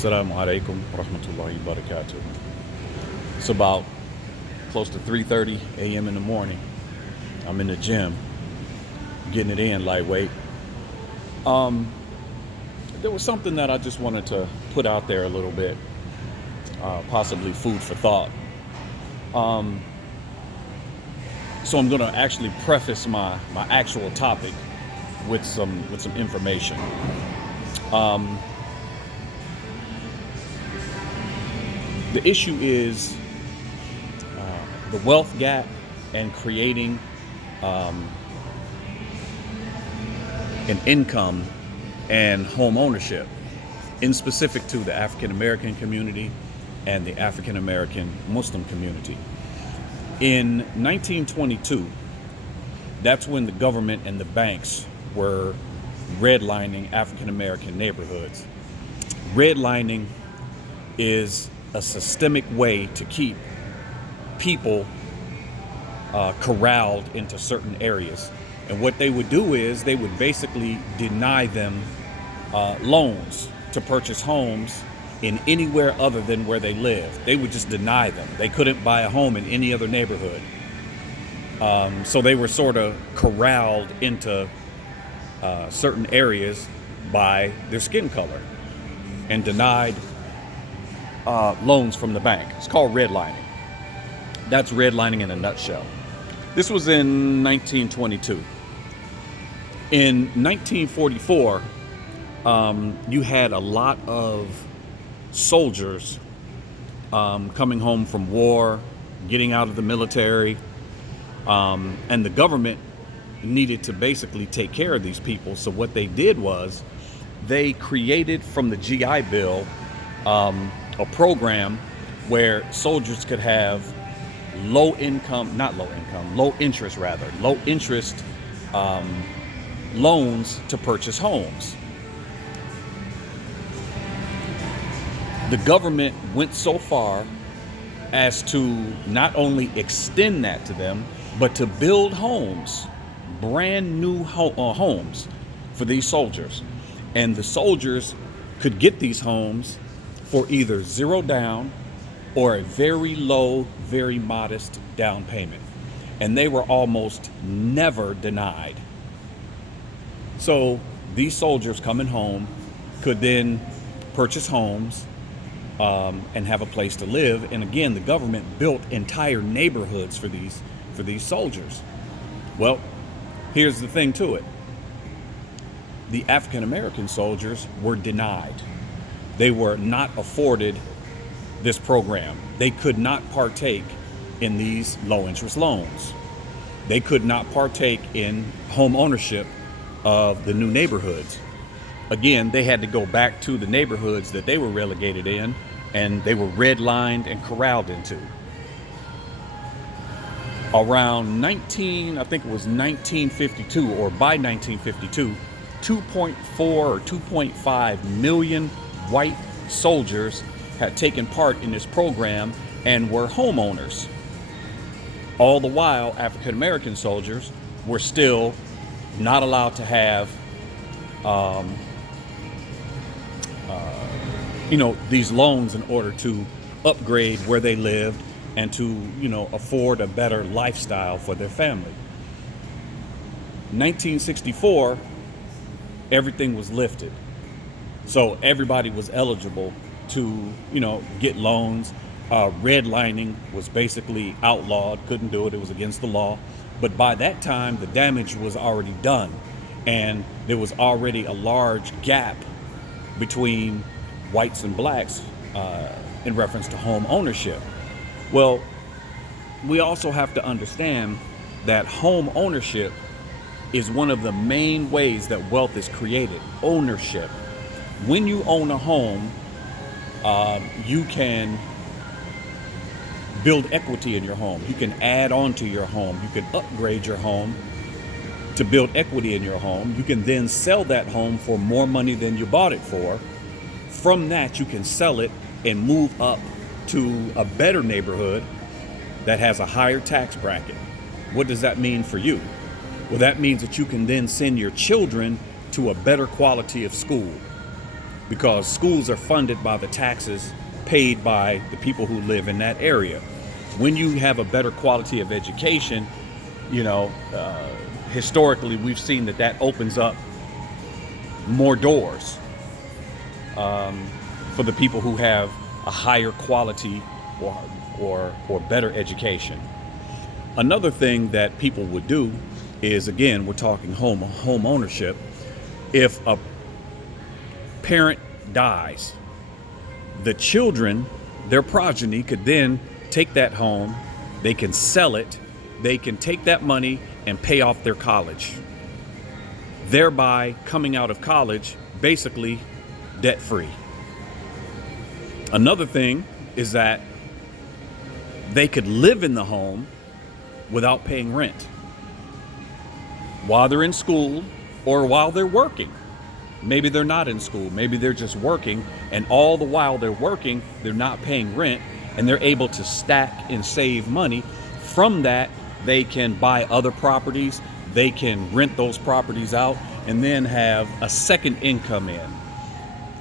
Assalamu alaikum wa rahmatullahi wa barakatuh. It's about close to 3:30 a.m. in the morning. I'm in the gym, getting it in lightweight. There was something that I just wanted to put out there a little bit, possibly food for thought. So I'm going to actually preface my actual topic with some information. The issue is the wealth gap and creating an income and home ownership, in specific to the African American community and the African American Muslim community. In 1922, that's when the government and the banks were redlining African American neighborhoods. Redlining is a systemic way to keep people corralled into certain areas. And what they would do is they would basically deny them loans to purchase homes in anywhere other than where they lived. They would just deny them. They couldn't buy a home in any other neighborhood. So they were sort of corralled into certain areas by their skin color and denied loans from the bank. It's called redlining. That's redlining in a nutshell. This was in 1922. In 1944, you had a lot of soldiers coming home from war, getting out of the military, and the government needed to basically take care of these people. So what they did was they created from the GI Bill a program where soldiers could have low interest loans to purchase homes. The government went so far as to not only extend that to them, but to build homes, brand new homes for these soldiers. And the soldiers could get these homes for either zero down or a very low, very modest down payment. And they were almost never denied. So these soldiers coming home could then purchase homes and have a place to live. And again, the government built entire neighborhoods for these soldiers. Well, here's the thing to it. The African American soldiers were denied. They were not afforded this program. They could not partake in these low interest loans. They could not partake in home ownership of the new neighborhoods. Again, they had to go back to the neighborhoods that they were relegated in and they were redlined and corralled into. Around 1952, or by 1952, 2.4 or 2.5 million white soldiers had taken part in this program and were homeowners. All the while, African American soldiers were still not allowed to have, these loans in order to upgrade where they lived and to, afford a better lifestyle for their family. 1964, everything was lifted. So everybody was eligible to, get loans. Redlining was basically outlawed, couldn't do it, it was against the law. But by that time, the damage was already done. And there was already a large gap between whites and blacks in reference to home ownership. Well, we also have to understand that home ownership is one of the main ways that wealth is created. Ownership. When you own a home, you can build equity in your home. You can add on to your home. You can upgrade your home to build equity in your home. You can then sell that home for more money than you bought it for. From that, you can sell it and move up to a better neighborhood that has a higher tax bracket. What does that mean for you? Well, that means that you can then send your children to a better quality of school. because schools are funded by the taxes paid by the people who live in that area. When you have a better quality of education, you know, historically we've seen that opens up more doors for the people who have a higher quality or better education. Another thing that people would do is, again, we're talking home ownership. If a parent dies, the children, their progeny, could then take that home, they can sell it, they can take that money and pay off their college, thereby coming out of college basically debt-free. Another thing is that they could live in the home without paying rent while they're in school or while they're working. Maybe they're not in school, maybe they're just working, and all the while they're working, they're not paying rent, and they're able to stack and save money. From that, they can buy other properties, they can rent those properties out, and then have a second income in.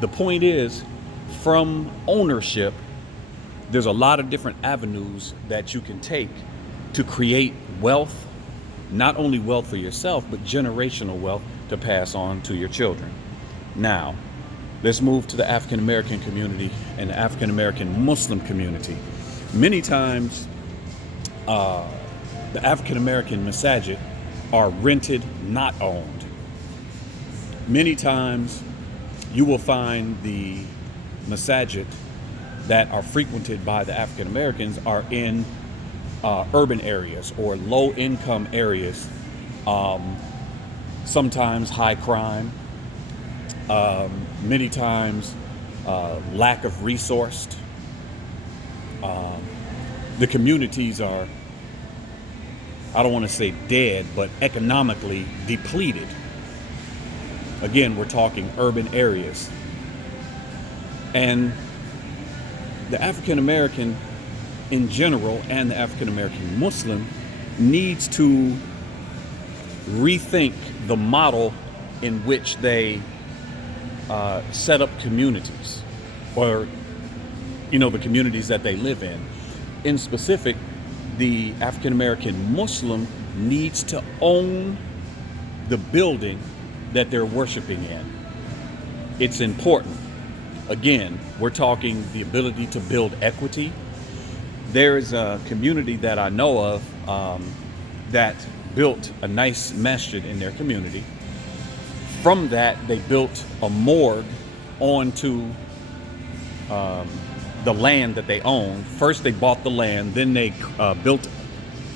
The point is, from ownership, there's a lot of different avenues that you can take to create wealth, not only wealth for yourself, but generational wealth to pass on to your children. Now, let's move to the African American community and the African American Muslim community. Many times, the African American masajid are rented, not owned. Many times, you will find the masajid that are frequented by the African Americans are in urban areas or low income areas, sometimes high crime, many times lack of resourced. The communities are, I don't want to say dead, but economically depleted. Again, we're talking urban areas. And the African American in general and the African American Muslim needs to rethink the model in which they set up communities, or the communities that they live in. In specific, the African American Muslim needs to own the building that they're worshiping in. It's important. Again, we're talking the ability to build equity. There is a community that I know of that built a nice masjid in their community. From that, they built a morgue onto the land that they owned. First, they bought the land, then they built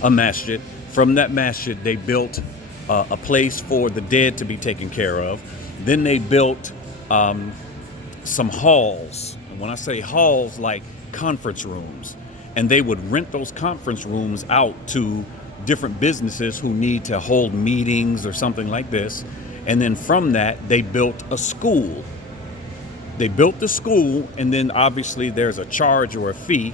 a masjid. From that masjid, they built a place for the dead to be taken care of. Then they built some halls. And when I say halls, like conference rooms. And they would rent those conference rooms out to different businesses who need to hold meetings or something like this. And then from that, they built a school. They built the school, and then obviously there's a charge or a fee.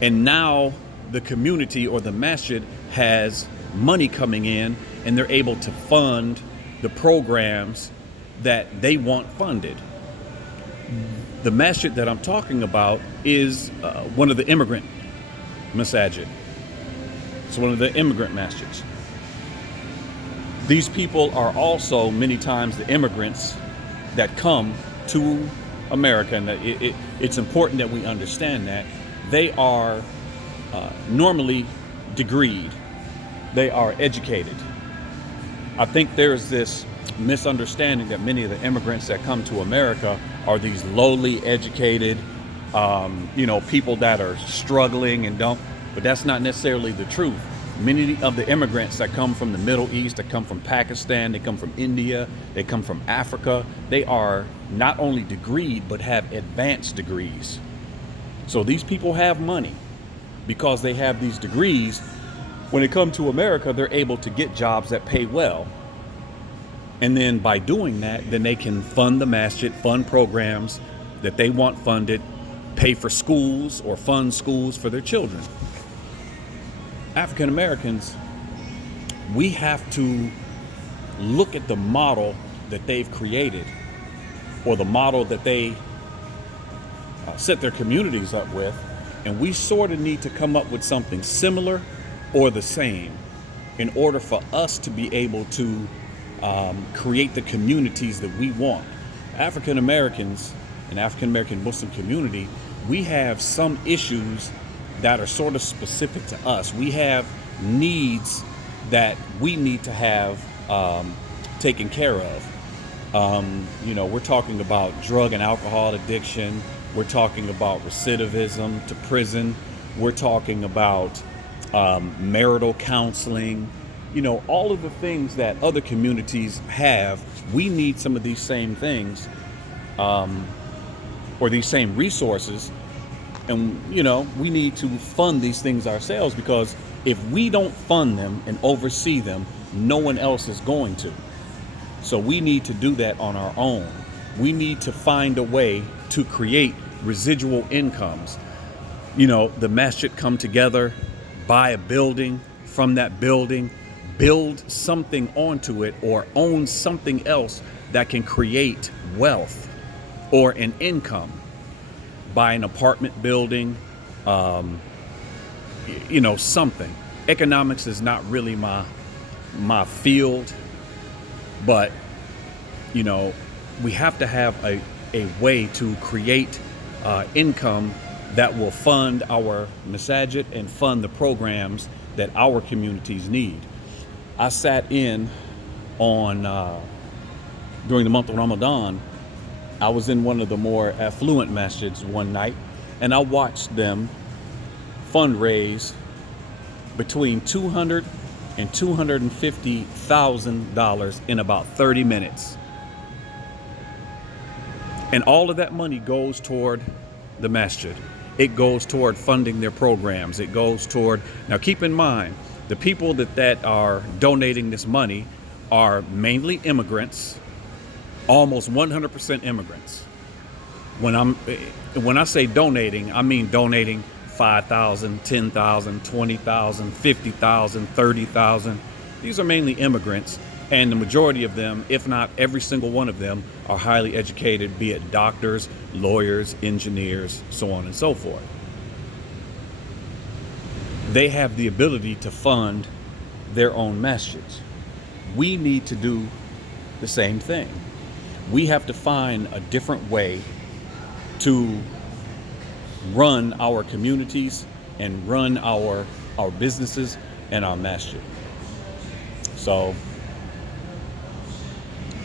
And now the community or the masjid has money coming in, and they're able to fund the programs that they want funded. The masjid that I'm talking about is one of the immigrant masajid. It's one of the immigrant masjids. These people are also many times the immigrants that come to America, and it's important that we understand that. They are normally degreed. They are educated. I think there's this misunderstanding that many of the immigrants that come to America are these lowly educated, people that are struggling and don't, but that's not necessarily the truth. Many of the immigrants that come from the Middle East, that come from Pakistan, they come from India, they come from Africa, they are not only degreed, but have advanced degrees. So these people have money because they have these degrees. When they come to America, they're able to get jobs that pay well. And then by doing that, then they can fund the masjid, fund programs that they want funded, pay for schools or fund schools for their children. African Americans, we have to look at the model that they've created or the model that they set their communities up with. And we sort of need to come up with something similar or the same in order for us to be able to create the communities that we want. African Americans and African American Muslim community, we have some issues that are sort of specific to us. We have needs that we need to have taken care of. We're talking about drug and alcohol addiction. We're talking about recidivism to prison. We're talking about marital counseling. All of the things that other communities have, we need some of these same things, or these same resources. And, we need to fund these things ourselves, because if we don't fund them and oversee them, no one else is going to. So we need to do that on our own. We need to find a way to create residual incomes. The masjid come together, buy a building, from that building, build something onto it, or own something else that can create wealth or an income. Buy an apartment building, something. Economics is not really my field, but we have to have a way to create income that will fund our masajid and fund the programs that our communities need. I sat in on during the month of Ramadan. I was in one of the more affluent masjids one night, and I watched them fundraise between $200,000 and $250,000 in about 30 minutes. And all of that money goes toward the masjid. It goes toward funding their programs. It goes toward, now keep in mind, the people that are donating this money are mainly immigrants, almost 100% immigrants. When I say donating, I mean donating 5,000, 10,000, 20,000, 50,000, 30,000. These are mainly immigrants, and the majority of them, if not every single one of them, are highly educated, be it doctors, lawyers, engineers, so on and so forth. They have the ability to fund their own masjids. We need to do the same thing. We have to find a different way to run our communities and run our businesses and our masjid. So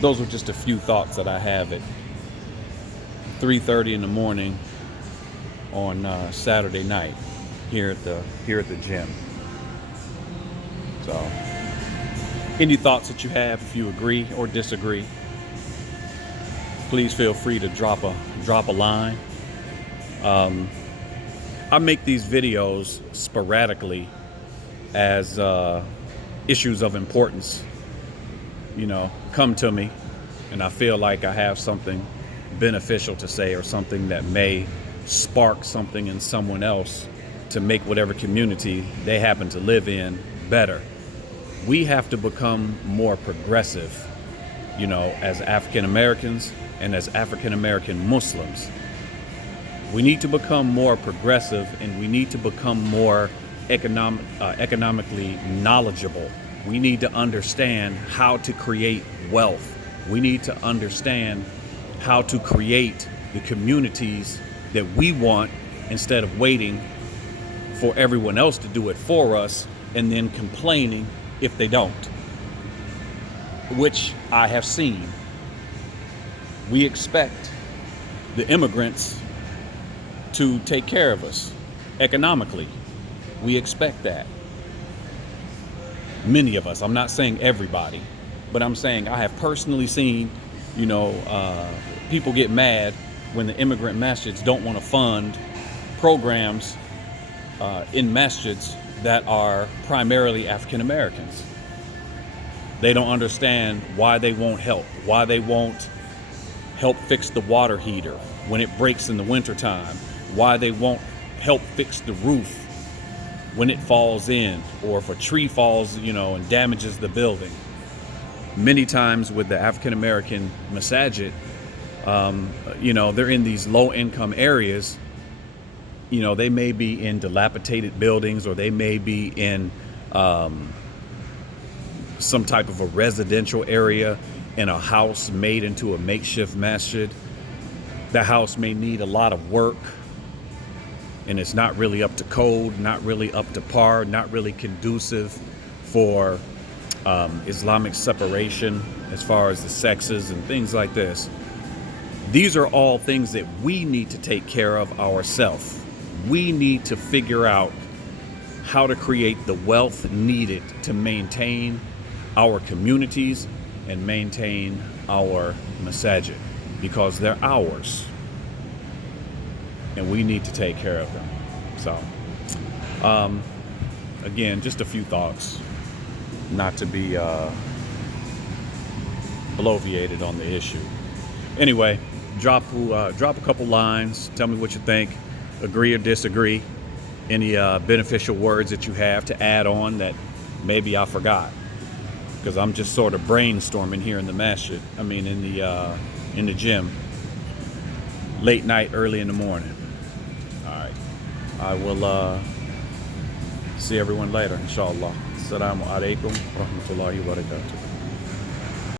those were just a few thoughts that I have at 3:30 in the morning on Saturday night here at the gym. So any thoughts that you have, if you agree or disagree, please feel free to drop a line. I make these videos sporadically as issues of importance, come to me, and I feel like I have something beneficial to say, or something that may spark something in someone else to make whatever community they happen to live in better. We have to become more progressive, as African Americans and as African American Muslims. We need to become more progressive, and we need to become more economically knowledgeable. We need to understand how to create wealth. We need to understand how to create the communities that we want, instead of waiting for everyone else to do it for us and then complaining if they don't, which I have seen. We expect the immigrants to take care of us economically. We expect that. Many of us, I'm not saying everybody, but I'm saying I have personally seen, people get mad when the immigrant masjids don't want to fund programs in masjids that are primarily African Americans. They don't understand why they won't help, why they won't help fix the water heater when it breaks in the wintertime, why they won't help fix the roof when it falls in, or if a tree falls, and damages the building. Many times with the African American masajid, They're in these low income areas. They may be in dilapidated buildings, or they may be in some type of a residential area in a house made into a makeshift masjid. The house may need a lot of work, and it's not really up to code, not really up to par, not really conducive for Islamic separation as far as the sexes and things like this. These are all things that we need to take care of ourselves. We need to figure out how to create the wealth needed to maintain our communities and maintain our masajid, because they're ours and we need to take care of them. So, again, just a few thoughts, not to be bloviated on the issue. Anyway, drop a couple lines. Tell me what you think. Agree or disagree. Any beneficial words that you have to add on that maybe I forgot, because I'm just sort of brainstorming here in the masjid. I mean, in the gym, late night, early in the morning. All right, I will see everyone later, inshallah. Assalamu alaikum wa rahmatullahi wa barakatuh.